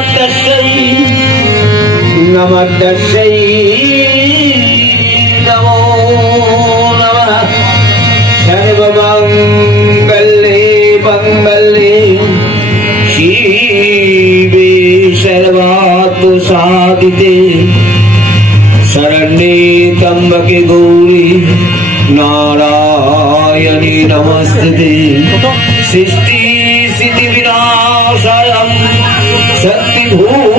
तस्यै नमः। तस्यै नमो नमः सर्वमङ्गले मङ्गले शिवे सर्वात्मसादिते शरण्ये त्र्यम्बके गौरी, नारायणी, नमस्ते। सृष्टि Whoa.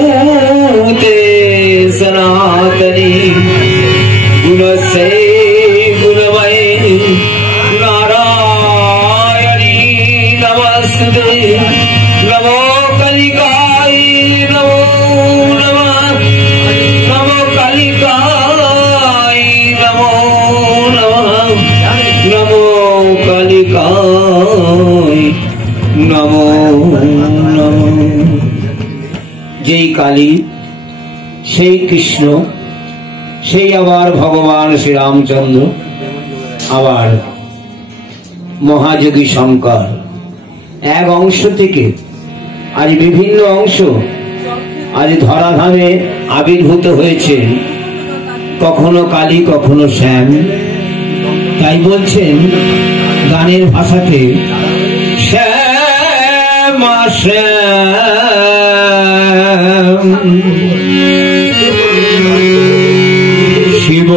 কালী, সেই কৃষ্ণ, সেই আবার ভগবান শ্রীরামচন্দ্র, আবার মহাযোগী শঙ্কর। এক অংশ থেকে আজ বিভিন্ন অংশ আজ ধরাধামে আবির্ভূত হয়েছে। কখনো কালী, কখনো শ্যাম। তাই বলছেন গানের ভাষাতে, শ্যামা শ্যাম শিব।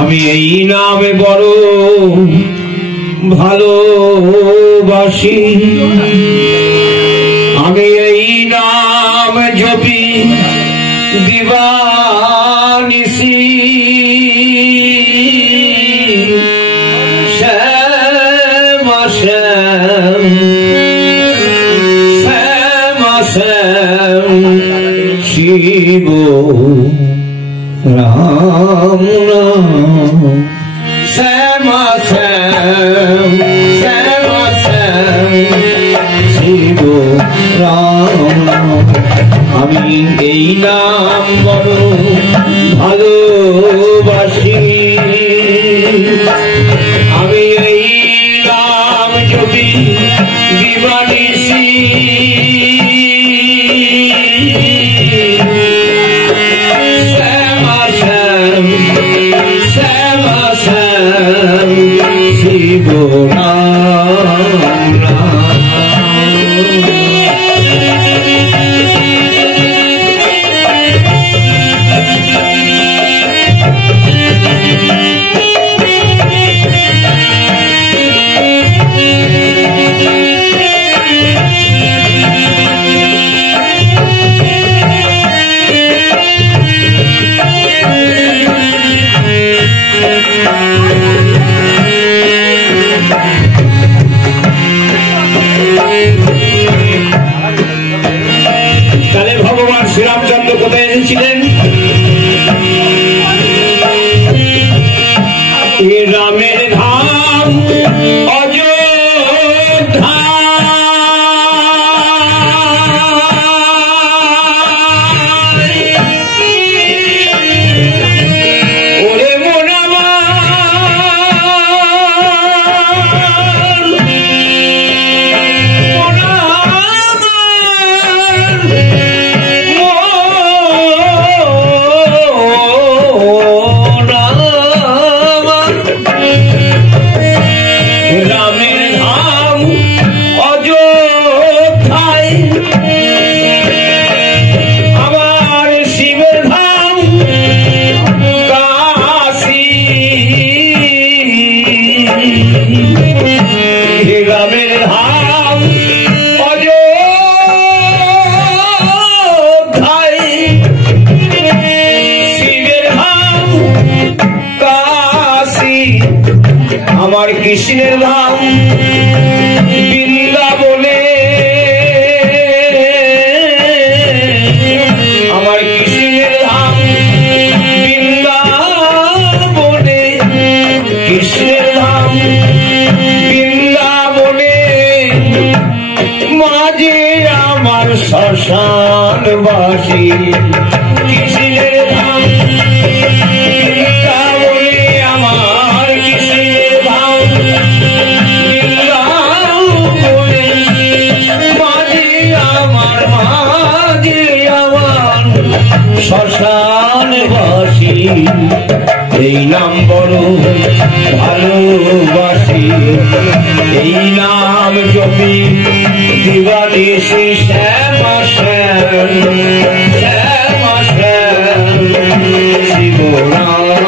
আমি এই নামে বড় ভালোবাসি আমি এই নাম জপি দিবানিসি শ্যাম শ্যাম। শ্যাম শ্যাম। শিব। রাম। শ্যাম শ্যাম। শ্যাম শ্যাম। শিব। রাম। আমি এই নাম বড় ভালোবাসি। আমি এই নাম যদি দিবানিসি আমার কৃষ্ণের ধাম বৃন্দাবনে আমার কৃষ্ণের ধাম বৃন্দাবনে কৃষ্ণের ধাম বৃন্দাবনে মাঝে আমার শ্মশান বাসী কৃষ্ণের শ্মশান বাসি, এই নাম বড় ভালোবাসি। এই নাম জপি দিবানিশি শ্যামা শ্যাম শ্যামা শ্যাম শিবরাম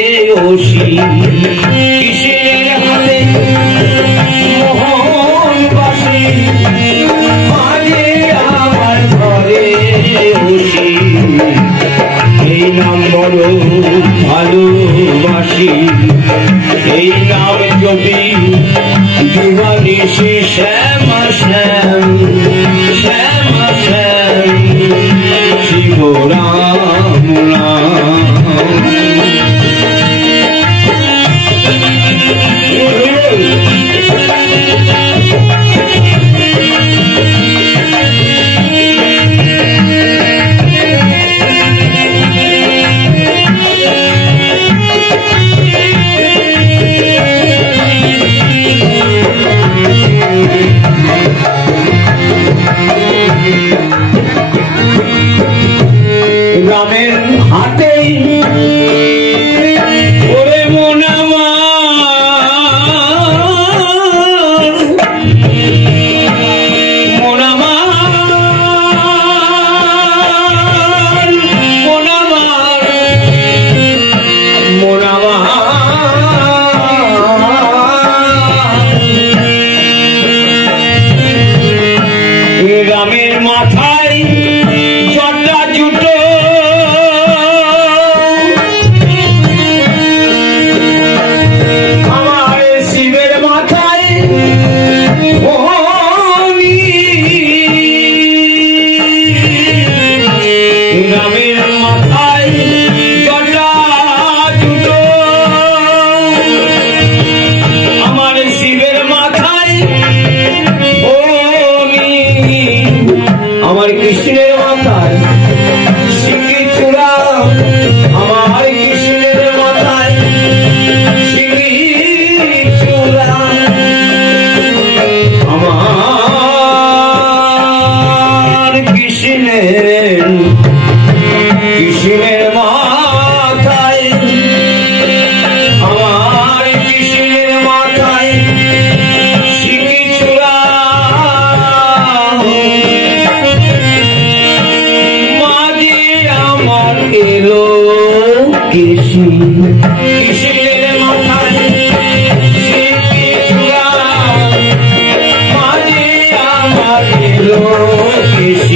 বেয়সী Christian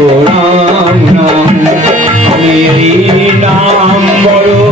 নাম আমি এই নাম। বড়